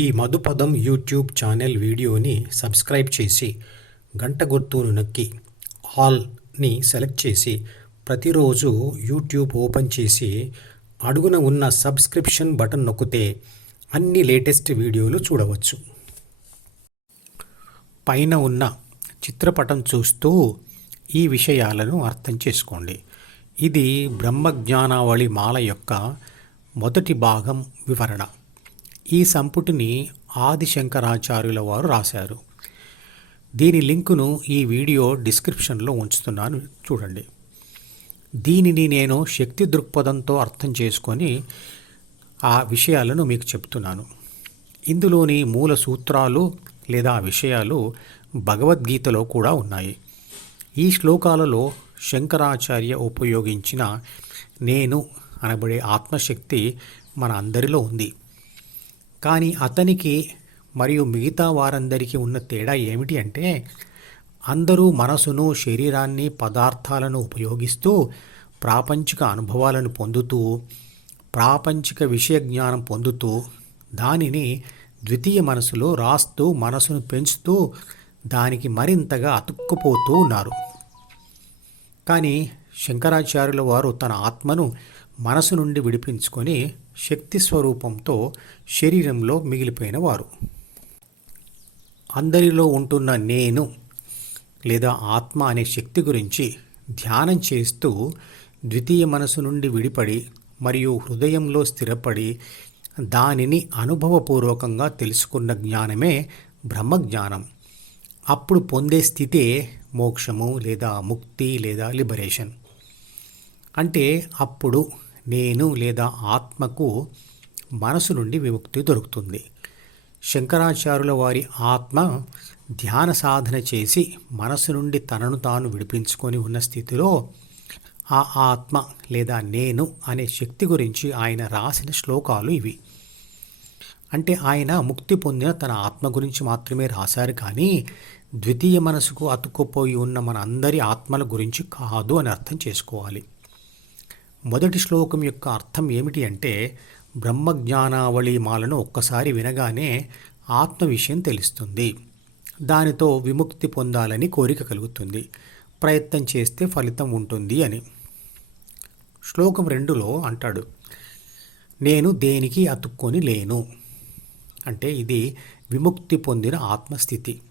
ఈ Madhupadam YouTube channel వీడియోని subscribe చేసి గంట గుర్తును నొక్కి ఆల్ని సెలెక్ట్ చేసి ప్రతిరోజు యూట్యూబ్ ఓపెన్ చేసి అడుగున ఉన్న సబ్స్క్రిప్షన్ బటన్ నొక్కితే అన్ని లేటెస్ట్ వీడియోలు చూడవచ్చు. పైన ఉన్న చిత్రపటం చూస్తూ ఈ విషయాలను అర్థం చేసుకోండి. ఇది బ్రహ్మజ్ఞానావళి మాల యొక్క మొదటి భాగం వివరణ. ఈ సంపుటిని ఆదిశంకరాచార్యుల వారు రాశారు. దీని లింకును ఈ వీడియో డిస్క్రిప్షన్లో ఉంచుతున్నాను చూడండి. దీనిని నేను శక్తి దృక్పథంతో అర్థం చేసుకొని ఆ విషయాలను మీకు చెప్తున్నాను. ఇందులోని మూల సూత్రాలు లేదా విషయాలు భగవద్గీతలో కూడా ఉన్నాయి. ఈ శ్లోకాలలో శంకరాచార్య ఉపయోగించిన నేను అనబడే ఆత్మశక్తి మన అందరిలో ఉంది. కానీ అతనికి మరియు మిగతా వారందరికీ ఉన్న తేడా ఏమిటి అంటే అందరూ మనసును శరీరాన్ని పదార్థాలను ఉపయోగిస్తూ ప్రాపంచిక అనుభవాలను పొందుతూ ప్రాపంచిక విషయ జ్ఞానం పొందుతూ దానిని ద్వితీయ మనసులో రాస్తూ మనసును పెంచుతూ దానికి మరింతగా అతుక్కుపోతూ ఉన్నారు. కానీ శంకరాచార్యుల వారు తన ఆత్మను మనసు నుండి విడిపించుకొని శక్తి స్వరూపంతో శరీరంలో మిగిలిపోయిన వారు. అందరిలో ఉంటున్న నేను లేదా ఆత్మ అనే శక్తి గురించి ధ్యానం చేస్తూ ద్వితీయ మనసు నుండి విడిపడి మరియు హృదయంలో స్థిరపడి దానిని అనుభవపూర్వకంగా తెలుసుకున్న జ్ఞానమే బ్రహ్మజ్ఞానం. అప్పుడు పొందే స్థితే మోక్షము లేదా ముక్తి లేదా లిబరేషన్. అంటే అప్పుడు నేను లేదా ఆత్మకు మనసు నుండి విముక్తి దొరుకుతుంది. శంకరాచార్యుల వారి ఆత్మ ధ్యాన సాధన చేసి మనసు నుండి తనను తాను విడిపించుకొని ఉన్న స్థితిలో ఆ ఆత్మ లేదా నేను అనే శక్తి గురించి ఆయన రాసిన శ్లోకాలు ఇవి. అంటే ఆయన ముక్తి పొందిన తన ఆత్మ గురించి మాత్రమే రాశారు కానీ ద్వితీయ మనసుకు అతుక్కుపోయి ఉన్న మన అందరి ఆత్మల గురించి కాదు అని అర్థం చేసుకోవాలి. మొదటి శ్లోకం యొక్క అర్థం ఏమిటి అంటే బ్రహ్మజ్ఞానావళి మాలను ఒక్కసారి వినగానే ఆత్మ విషయం తెలుస్తుంది. దానితో విముక్తి పొందాలని కోరిక కలుగుతుంది. ప్రయత్నం చేస్తే ఫలితం ఉంటుంది అని. శ్లోకం రెండులో అంటాడు నేను దేనికి అతుక్కొని లేను? అంటే ఇది విముక్తి పొందిన ఆత్మస్థితి.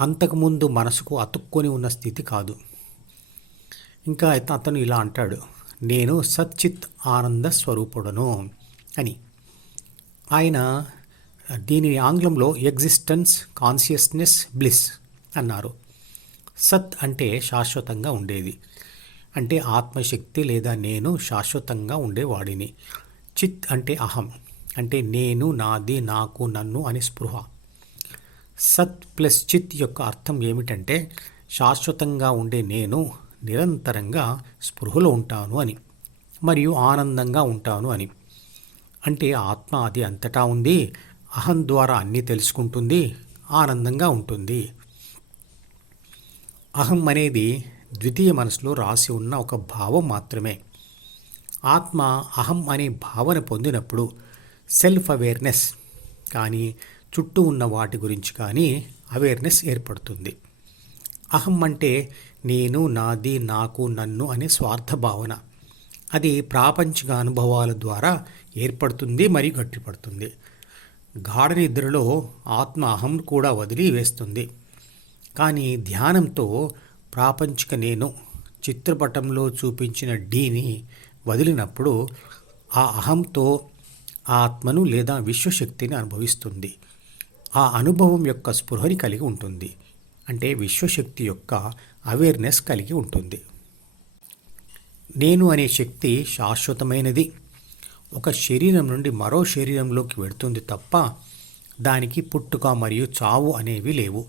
అంతకుముందు మనసుకు అతుక్కొని ఉన్న స్థితి కాదు. ఇంకా అతను ఇలా అంటాడు నేను సచ్చిత్ ఆనంద స్వరూపుడను అని. ఆయన దీనిని ఆంగ్లంలో ఎగ్జిస్టెన్స్ కాన్షియస్నెస్ బ్లిస్ అన్నారు. సత్ అంటే శాశ్వతంగా ఉండేది. అంటే ఆత్మశక్తి లేదా నేను శాశ్వతంగా ఉండేవాడిని. చిత్ అంటే అహం. అంటే నేను నాది నాకు నన్ను అని స్పృహ. సత్ ప్లస్ చిత్ యొక్క అర్థం ఏమిటంటే శాశ్వతంగా ఉండే నేను నిరంతరంగా స్పృహలో ఉంటాను అని మరియు ఆనందంగా ఉంటాను అని. అంటే ఆత్మ అది అంతటా ఉంది అహం ద్వారా అన్నీ తెలుసుకుంటుంది ఆనందంగా ఉంటుంది. అహం అనేది ద్వితీయ మనసులో రాసి ఉన్న ఒక భావం మాత్రమే. ఆత్మ అహం అనే భావన పొందినప్పుడు సెల్ఫ్ అవేర్నెస్ కానీ చుట్టూ ఉన్న వాటి గురించి కానీ అవేర్నెస్ ఏర్పడుతుంది. అహం అంటే నేను నాది నాకు నన్ను అనే స్వార్థ భావన. అది ప్రాపంచిక అనుభవాల ద్వారా ఏర్పడుతుంది మరియు గట్టిపడుతుంది. గాఢ నిద్రలో ఆత్మ అహం కూడా వదిలి వేస్తుంది. కానీ ధ్యానంతో ప్రాపంచిక నేను చిత్రపటంలో చూపించిన డీని వదిలినప్పుడు ఆ అహంతో ఆత్మను లేదా విశ్వశక్తిని అనుభవిస్తుంది. ఆ అనుభవం యొక్క స్పృహని కలిగి ఉంటుంది. అంటే విశ్వశక్తి యొక్క అవేర్నెస్ కలిగి ఉంటుంది. నేను అనే శక్తి శాశ్వతమైనది. ఒక శరీరం నుండి మరో శరీరంలోకి వెడుతుంది తప్ప దానికి పుట్టుక మరియు చావు అనేవి లేవు.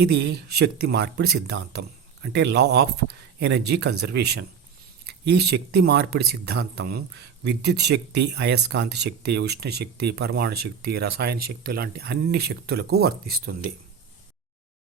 ఇది శక్తి మార్పిడి సిద్ధాంతం అంటే లా ఆఫ్ ఎనర్జీ కన్జర్వేషన్ ఈ శక్తి మార్పిడి సిద్ధాంతం విద్యుత్ శక్తి అయస్కాంత శక్తి ఉష్ణ శక్తి పరమాణు శక్తి రసాయన శక్తి లాంటి అన్ని శక్తులకు వర్తిస్తుంది.